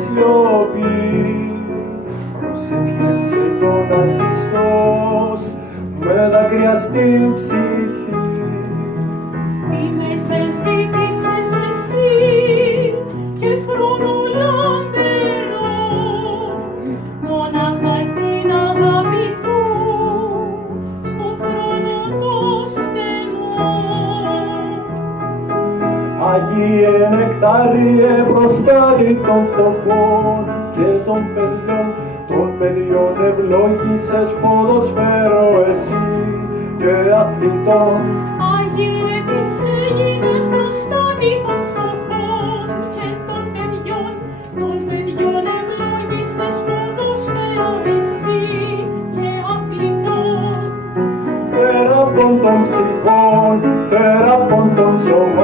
σιωπή. Προσεύχεσαι γονατιστός με δάκρυα στην ψυχή. Τι μες δεν ζήτησες εσύ και χρόνο λαμπερό, μονάχα την αγάπη του στο χρόνο το στενό. Αγίε νεκτάριε προστάτη των φτωχών και των παιδιών ευλόγησες ποδοσφαίρο εσύ και αθλητών. Άγιε της Αίγινας προστάτη των φτωχών και των παιδιών ευλόγησες ποδοσφαίρο εσύ και αθλητών. Θεραπών των ψυχών, θεραπών των σώματων,